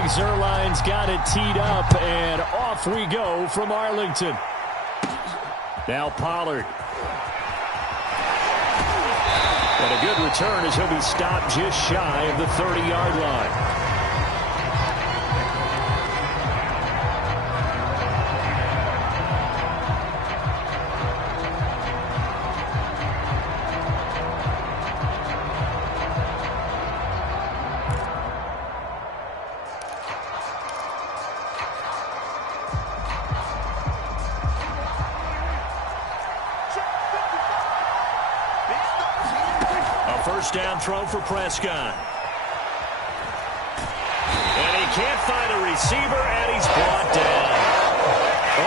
Greg Zuerlein's got it teed up, and off we go from Arlington. Now Pollard. And a good return as he'll be stopped just shy of the 30-yard line. First down throw for Prescott. And he can't find a receiver, and he's brought down.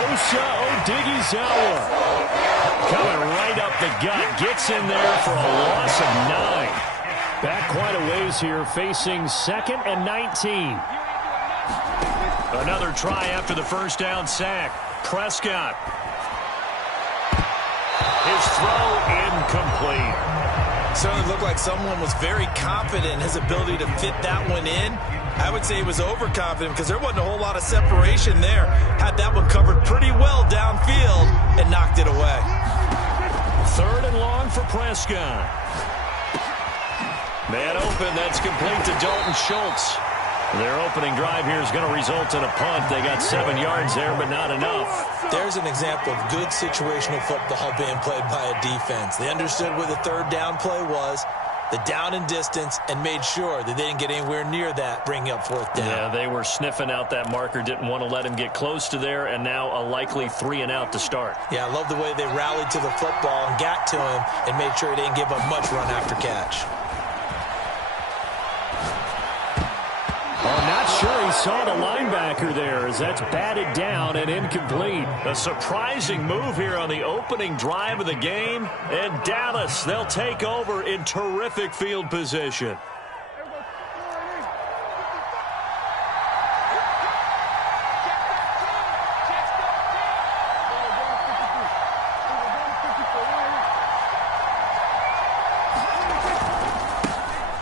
Osa Odighizuwa coming right up the gut. Gets in there for a loss of 9. Back quite a ways here, facing 2nd and 19. Another try after the first down sack. Prescott. His throw incomplete. Certainly looked like someone was very confident in his ability to fit that one in. I would say he was overconfident because there wasn't a whole lot of separation there. Had that one covered pretty well downfield and knocked it away. 3rd and long for Prescott. Man open, that's complete to Dalton Schultz. Their opening drive here is going to result in a punt. They got 7 yards there, but not enough. There's an example of good situational football being played by a defense. They understood where the 3rd down play was, the down and distance, and made sure that they didn't get anywhere near that, bringing up 4th down. Yeah, they were sniffing out that marker, didn't want to let him get close to there, and now a likely 3 and out to start. Yeah, I love the way they rallied to the football and got to him and made sure he didn't give up much run after catch. I'm not sure he saw the linebacker there as that's batted down and incomplete. A surprising move here on the opening drive of the game. And Dallas, they'll take over in terrific field position.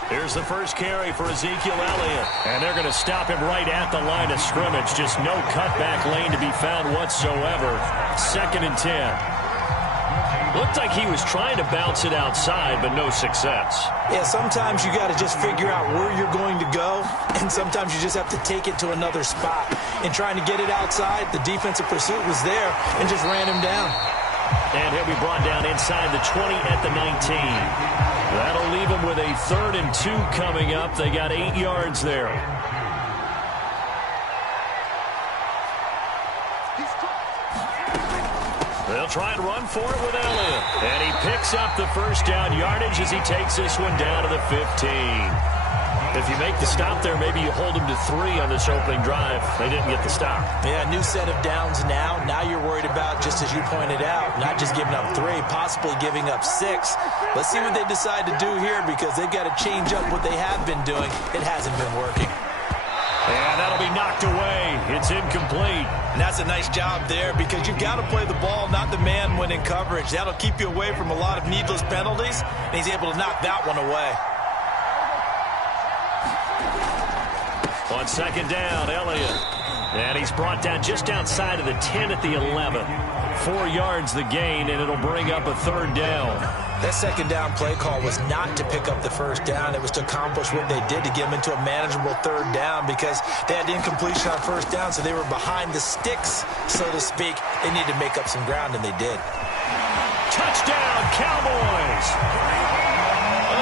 Here's the first carry for Ezekiel Elliott. And they're going to stop him right at the line of scrimmage. Just no cutback lane to be found whatsoever. 2nd and 10. Looked like he was trying to bounce it outside, but no success. Yeah, sometimes you got to just figure out where you're going to go, and sometimes you just have to take it to another spot. In trying to get it outside, the defensive pursuit was there and just ran him down. And he'll be brought down inside the 20 at the 19. That'll leave him with a 3rd and 2 coming up. They got 8 yards there. They'll try and run for it with Elliott. And he picks up the first down yardage as he takes this one down to the 15. If you make the stop there, maybe you hold him to 3 on this opening drive. They didn't get the stop. Yeah, new set of downs now. Now you're worried about, just as you pointed out, not just giving up 3, possibly giving up 6. Let's see what they decide to do here because they've got to change up what they have been doing. It hasn't been working. And that'll be knocked away. It's incomplete. And that's a nice job there because you've got to play the ball, not the man when in coverage. That'll keep you away from a lot of needless penalties, and he's able to knock that one away. On 2nd down, Elliott. And he's brought down just outside of the 10 at the 11. 4 yards the gain, and it'll bring up a 3rd down. That 2nd down play call was not to pick up the 1st down. It was to accomplish what they did to get them into a manageable 3rd down because they had incompletion on 1st down, so they were behind the sticks, so to speak. They needed to make up some ground, and they did. Touchdown, Cowboys!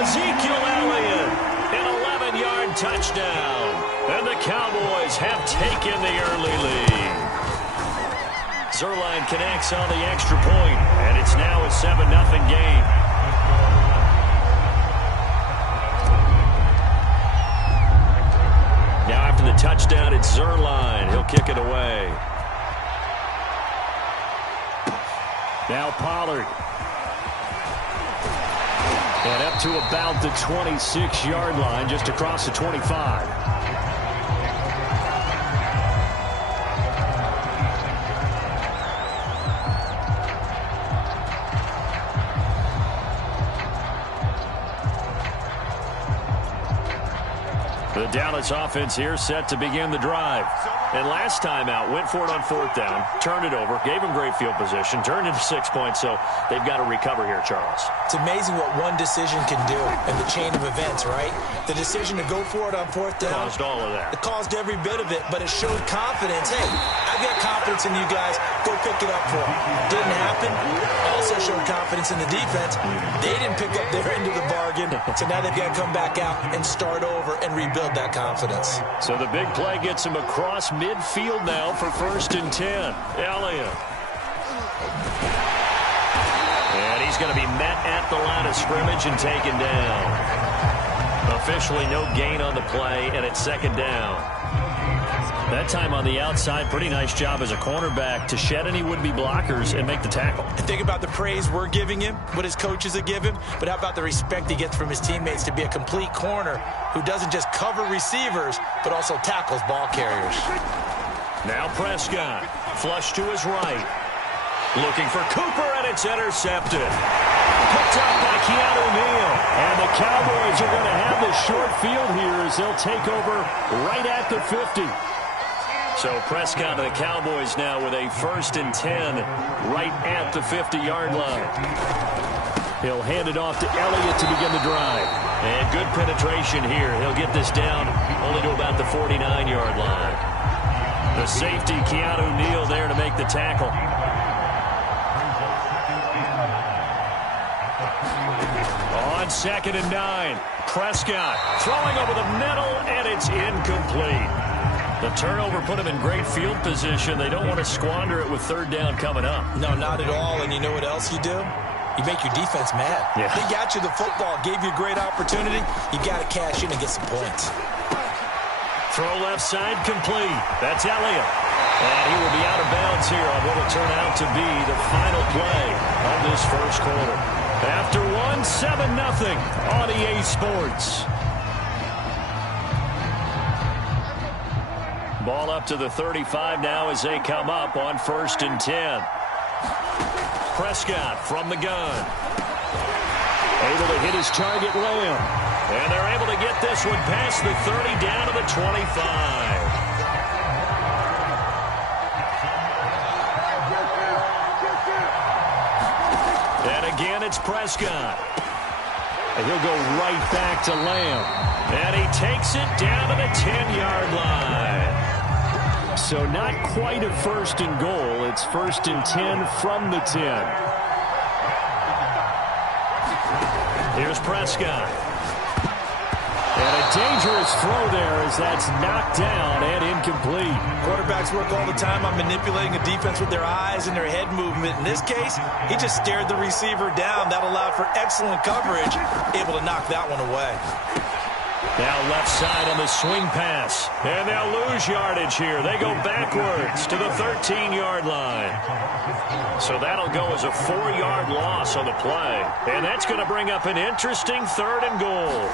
Ezekiel Elliott, an 11-yard touchdown. And the Cowboys have taken the early lead. Zuerlein connects on the extra point, and it's now a 7-0 game. Now after the touchdown, it's Zuerlein. He'll kick it away. Now Pollard. And up to about the 26-yard line, just across the 25. The Dallas offense here set to begin the drive. And last time out, went for it on 4th down, turned it over, gave them great field position, turned into 6 points, so they've got to recover here, Charles. It's amazing what one decision can do in the chain of events, right? The decision to go for it on 4th down. Caused all of that. It caused every bit of it, but it showed confidence. Hey, I've got confidence in you guys. Go pick it up for them. Didn't happen. Also showed confidence in the defense. They didn't pick up their end of the bargain, so now they've got to come back out and start over and rebuild that confidence. So the big play gets him across midfield now for 1st and 10. Elliott. And he's going to be met at the line of scrimmage and taken down. Officially no gain on the play, and it's 2nd down. That time on the outside, pretty nice job as a cornerback to shed any would-be blockers and make the tackle. And think about the praise we're giving him, what his coaches have given, but how about the respect he gets from his teammates to be a complete corner who doesn't just cover receivers, but also tackles ball carriers. Now Prescott, flush to his right. Looking for Cooper, and it's intercepted. Picked up by Keanu Neal. And the Cowboys are going to have the short field here as they'll take over right at the 50. So Prescott and the Cowboys now with a 1st and 10 right at the 50-yard line. He'll hand it off to Elliott to begin the drive. And good penetration here. He'll get this down only to about the 49-yard line. The safety, Keanu Neal, there to make the tackle. On 2nd and 9, Prescott throwing over the middle, and it's incomplete. The turnover put him in great field position. They don't want to squander it with 3rd down coming up. No, not at all. And you know what else you do? You make your defense mad. Yeah. They got you the football, gave you a great opportunity. You got to cash in and get some points. Throw left side complete. That's Elliott. And he will be out of bounds here on what will turn out to be the final play of this 1st quarter. After 7-0 on EA Sports. Ball up to the 35 now as they come up on 1st and 10. Prescott from the gun. Able to hit his target, Lamb. And they're able to get this one past the 30 down to the 25. And again, it's Prescott. And he'll go right back to Lamb. And he takes it down to the 10-yard line. So not quite a 1st and goal. It's 1st and 10 from the 10. Here's Prescott. And a dangerous throw there as that's knocked down and incomplete. Quarterbacks work all the time on manipulating a defense with their eyes and their head movement. In this case, he just stared the receiver down. That allowed for excellent coverage, able to knock that one away. Now left side on the swing pass. And they'll lose yardage here. They go backwards to the 13-yard line. So that'll go as a 4-yard loss on the play. And that's going to bring up an interesting 3rd and goal.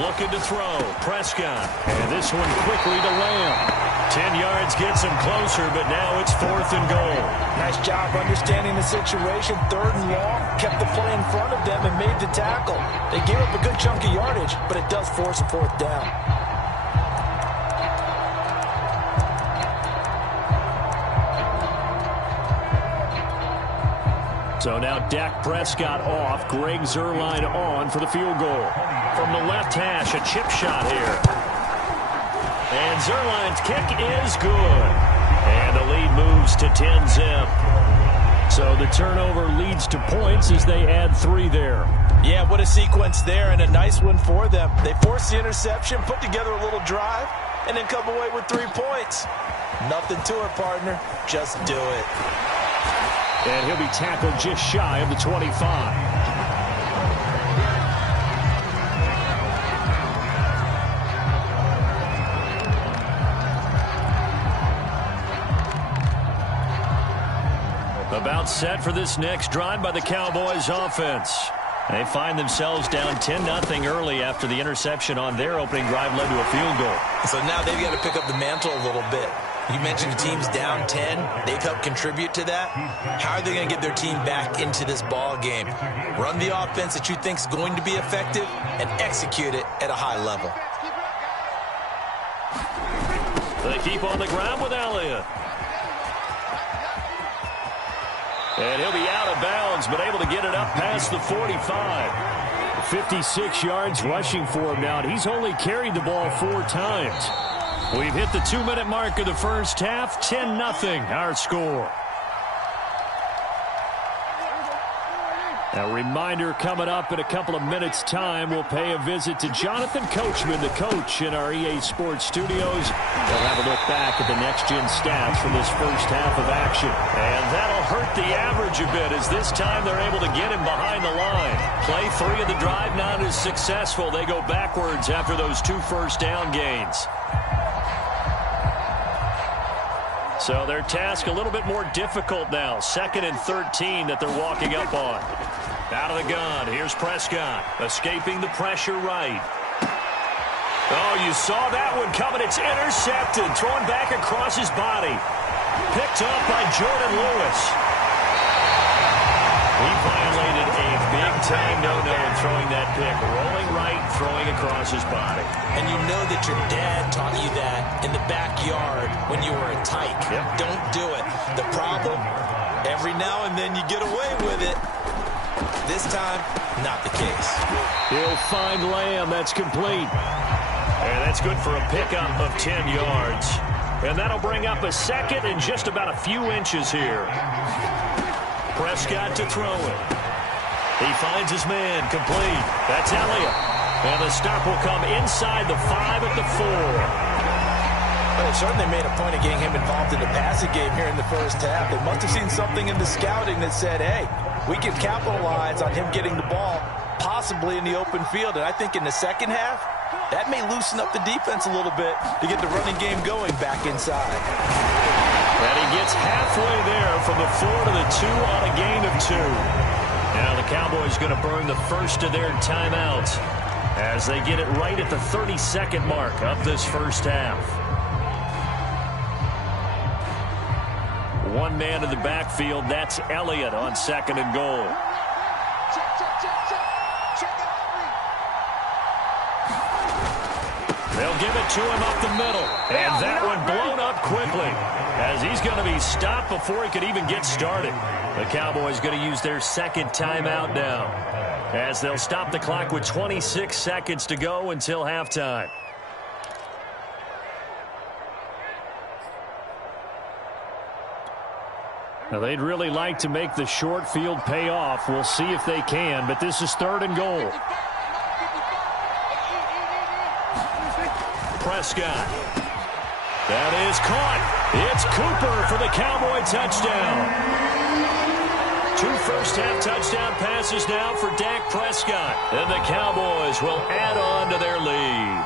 Looking to throw. Prescott. And this one quickly to Lamb. 10 yards gets him closer, but now it's 4th and goal. Nice job understanding the situation. 3rd and long. Kept the play in front of them and made the tackle. They gave up a good chunk of yardage, but it does force a 4th down. So now Dak Prescott off. Greg Zuerlein on for the field goal. From the left hash, a chip shot here. And Zuerlein's kick is good. And the lead moves to 10-zip. So the turnover leads to points as they add 3 there. Yeah, what a sequence there, and a nice one for them. They forced the interception, put together a little drive, and then come away with 3 points. Nothing to it, partner. Just do it. And he'll be tackled just shy of the 25. About set for this next drive by the Cowboys offense. They find themselves down 10-0 early after the interception on their opening drive led to a field goal. So now they've got to pick up the mantle a little bit. You mentioned the team's down 10. They've helped contribute to that. How are they going to get their team back into this ball game? Run the offense that you think is going to be effective and execute it at a high level. They keep on the ground with Elliott. And he'll be out of bounds, but able to get it up past the 45. 56 yards rushing for him now, and he's only carried the ball 4 times. We've hit the 2-minute mark of the first half. 10-0 our score. A reminder coming up in a couple of minutes' time. We'll pay a visit to Jonathan Coachman, the coach in our EA Sports studios. We'll have a look back at the next-gen stats from this first half of action. And that'll hurt the average a bit, as this time they're able to get him behind the line. Play 3 of the drive not as successful. They go backwards after those 2 first-down gains. So their task a little bit more difficult now. 2nd and 13 that they're walking up on. Out of the gun, here's Prescott, escaping the pressure right. Oh, you saw that one coming. It's intercepted, thrown back across his body. Picked off by Jordan Lewis. He violated a big-time no-no in throwing that pick. Rolling right, throwing across his body. And you know that your dad taught you that in the backyard when you were a tyke. Yep. Don't do it. The problem, every now and then you get away with it. This time, not the case. He'll find Lamb. That's complete. And that's good for a pickup of 10 yards. And that'll bring up a 2nd and just about a few inches here. Prescott to throw it. He finds his man, complete. That's Elliott. And the stop will come inside the 5 at the 4. But they certainly made a point of getting him involved in the passing game here in the first half. They must have seen something in the scouting that said, hey, we can capitalize on him getting the ball possibly in the open field. And I think in the second half, that may loosen up the defense a little bit to get the running game going back inside. And he gets halfway there from the 4 to the 2 on a gain of 2. Now the Cowboys going to burn the first of their timeouts as they get it right at the 30-second mark of this first half. One man in the backfield, that's Elliott on 2nd and goal. They'll give it to him up the middle. And that one blown up quickly as he's going to be stopped before he could even get started. The Cowboys going to use their 2nd timeout now as they'll stop the clock with 26 seconds to go until halftime. Now, they'd really like to make the short field pay off. We'll see if they can, but this is 3rd and goal. Prescott. That is caught. It's Cooper for the Cowboy touchdown. 2 first-half touchdown passes now for Dak Prescott. And the Cowboys will add on to their lead.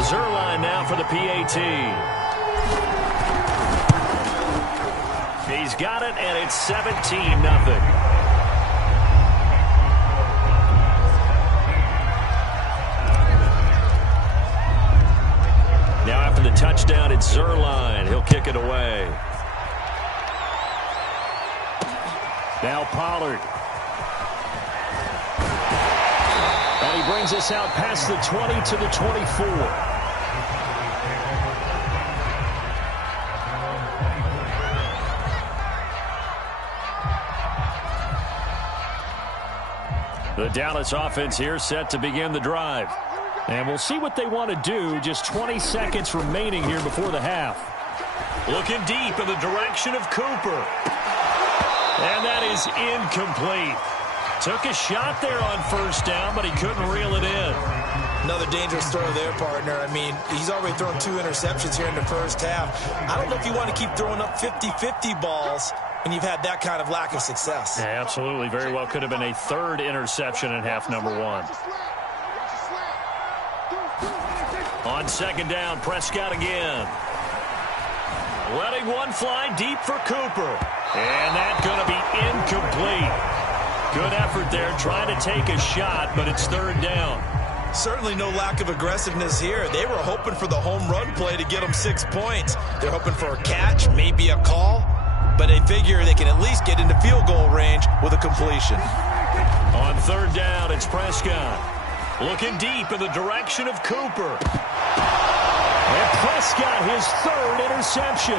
Zerline now for the PAT. He's got it, and it's 17-0. Now after the touchdown, it's Zerline. He'll kick it away. Now Pollard. And he brings us out past the 20 to the 24. The Dallas offense here set to begin the drive. And we'll see what they want to do. Just 20 seconds remaining here before the half. Looking deep in the direction of Cooper. And that is incomplete. Took a shot there on 1st down, but he couldn't reel it in. Another dangerous throw there, partner. I mean, he's already thrown 2 interceptions here in the first half. I don't know if you want to keep throwing up 50-50 balls when you've had that kind of lack of success. Yeah, absolutely. Very well could have been a 3rd interception in half number 1. On 2nd down, Prescott again. Letting one fly deep for Cooper. And that's going to be incomplete. Good effort there, trying to take a shot, but it's 3rd down. Certainly no lack of aggressiveness here. They were hoping for the home run play to get them 6 points. They're hoping for a catch, maybe a call, but they figure they can at least get into field goal range with a completion. On 3rd down, it's Prescott. Looking deep in the direction of Cooper. And Prescott, his third interception.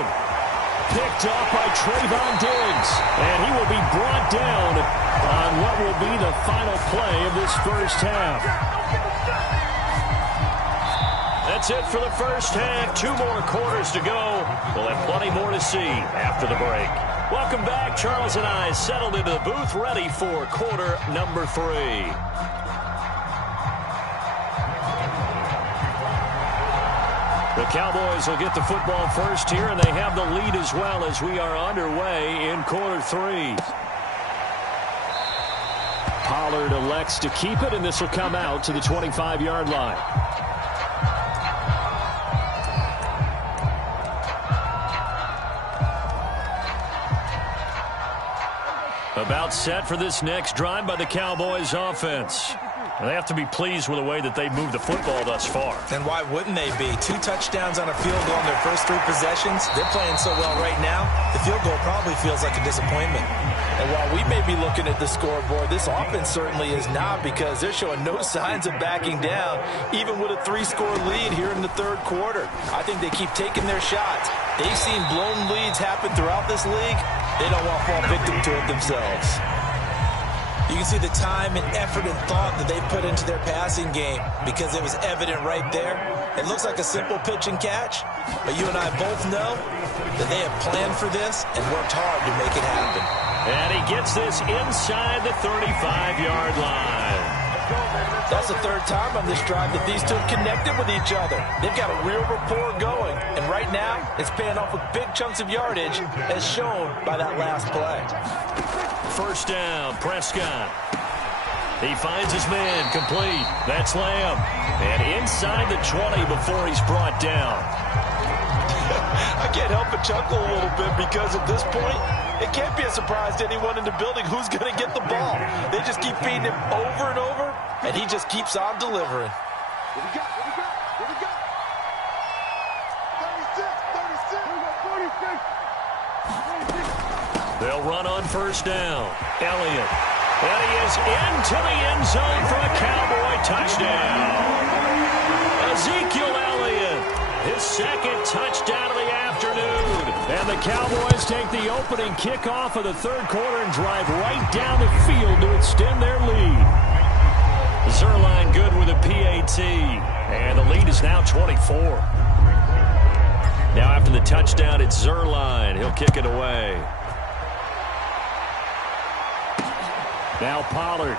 Picked off by Trayvon Diggs. And he will be brought down on what will be the final play of this first half. That's it for the first half. 2 more quarters to go. We'll have plenty more to see after the break. Welcome back. Charles and I settled into the booth, ready for quarter number 3. The Cowboys will get the football first here, and they have the lead as well as we are underway in quarter 3. Pollard elects to keep it, and this will come out to the 25-yard line. About set for this next drive by the Cowboys offense. They have to be pleased with the way that they moved the football thus far. And why wouldn't they be? 2 touchdowns on a field goal in their first 3 possessions. They're playing so well right now, the field goal probably feels like a disappointment. And while we may be looking at the scoreboard, this offense certainly is not, because they're showing no signs of backing down, even with a 3-score lead here in the third quarter. I think they keep taking their shots. They've seen blown leads happen throughout this league. They don't want to fall victim to it themselves. You can see the time and effort and thought that they put into their passing game, because it was evident right there. It looks like a simple pitch and catch, but you and I both know that they have planned for this and worked hard to make it happen. And he gets this inside the 35-yard line. That's the third time on this drive that these two have connected with each other. They've got a real rapport going, and right now it's paying off with big chunks of yardage, as shown by that last play. First down, Prescott. He finds his man, complete. That's Lamb. And inside the 20 before he's brought down. I can't help but chuckle a little bit, because at this point, it can't be a surprise to anyone in the building who's going to get the ball. They just keep feeding him over and over, and he just keeps on delivering. What we got? 36. They'll run on first down. Elliott. And he is into the end zone for a Cowboy touchdown. Ezekiel Elliott, his second touchdown of the afternoon. And the Cowboys take the opening kickoff of the third quarter and drive right down the field to extend their lead. Zerline good with a PAT. And the lead is now 24. Now after the touchdown, it's Zerline. He'll kick it away. Now Pollard.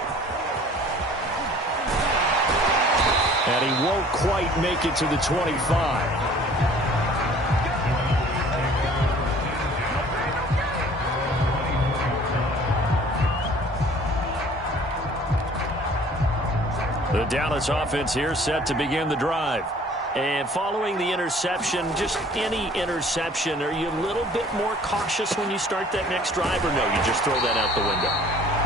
And he won't quite make it to the 25. The Dallas offense here set to begin the drive. And following the interception, just any interception, are you a little bit more cautious when you start that next drive, or no, you just throw that out the window?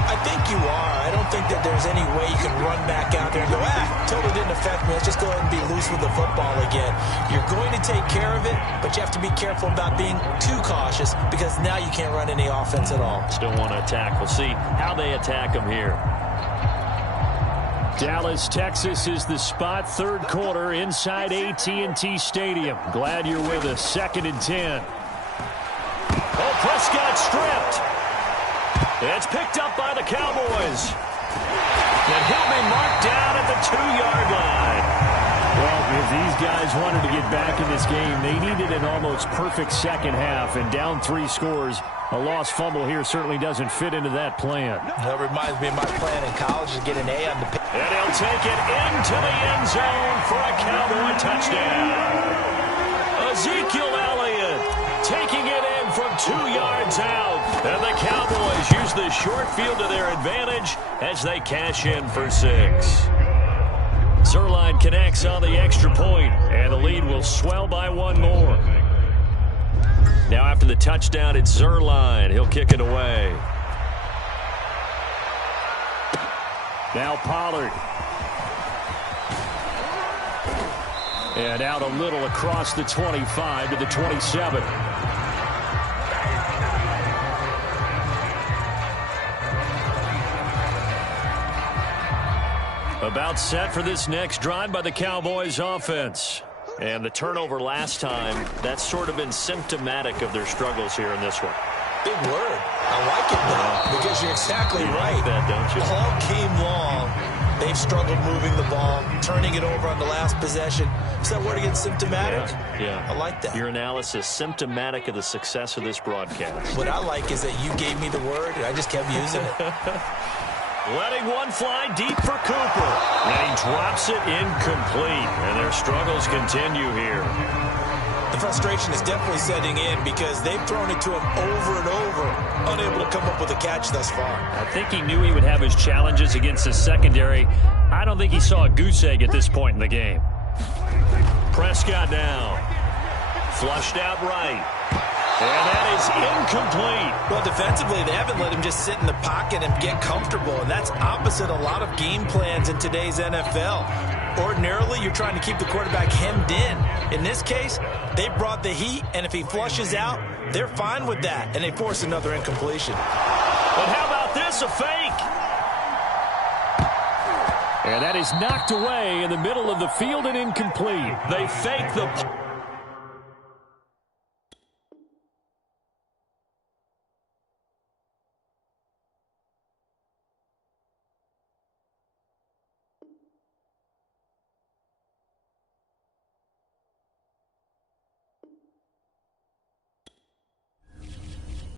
I think you are. I don't think that there's any way you can run back out there and go, totally didn't affect me. Let's just go ahead and be loose with the football again. You're going to take care of it, but you have to be careful about being too cautious, because now you can't run any offense at all. Still want to attack. We'll see how they attack them here. Dallas, Texas is the spot. Third quarter inside AT&T Stadium. Glad you're with us. 2nd and 10. Oh, Prescott stripped. It's picked up by the Cowboys. And he'll be marked down at the 2-yard line. Well, if these guys wanted to get back in this game, they needed an almost perfect second half. And down 3 scores, a lost fumble here certainly doesn't fit into that plan. That reminds me of my plan in college, to get an A on the pick. And he'll take it into the end zone for a Cowboy touchdown. Ezekiel Elliott taking it in from 2 yards out. And the Cowboys use the short field to their advantage as they cash in for 6. Zerline connects on the extra point, and the lead will swell by 1 more. Now after the touchdown, it's Zerline. He'll kick it away. Now Pollard. And out a little across the 25 to the 27. About set for this next drive by the Cowboys offense. And the turnover last time, that's sort of been symptomatic of their struggles here in this one. Big word. I like it, though, because you're exactly right. Like that, don't you? All game long, they've struggled moving the ball, turning it over on the last possession. Is that word again, symptomatic? Yeah. I like that. Your analysis, symptomatic of the success of this broadcast. What I like is that you gave me the word, and I just kept using it. Letting one fly deep for Cooper. And he drops it incomplete. And their struggles continue here. The frustration is definitely setting in because they've thrown it to him over and over, unable to come up with a catch thus far. I think he knew he would have his challenges against his secondary. I don't think he saw a goose egg at this point in the game. Prescott now. Flushed out right. And that is incomplete. Well, defensively, they haven't let him just sit in the pocket and get comfortable, and that's opposite a lot of game plans in today's NFL. Ordinarily, you're trying to keep the quarterback hemmed in. In this case, they brought the heat, and if he flushes out, they're fine with that, and they force another incompletion. But how about this, a fake? And that is knocked away in the middle of the field and incomplete. They fake the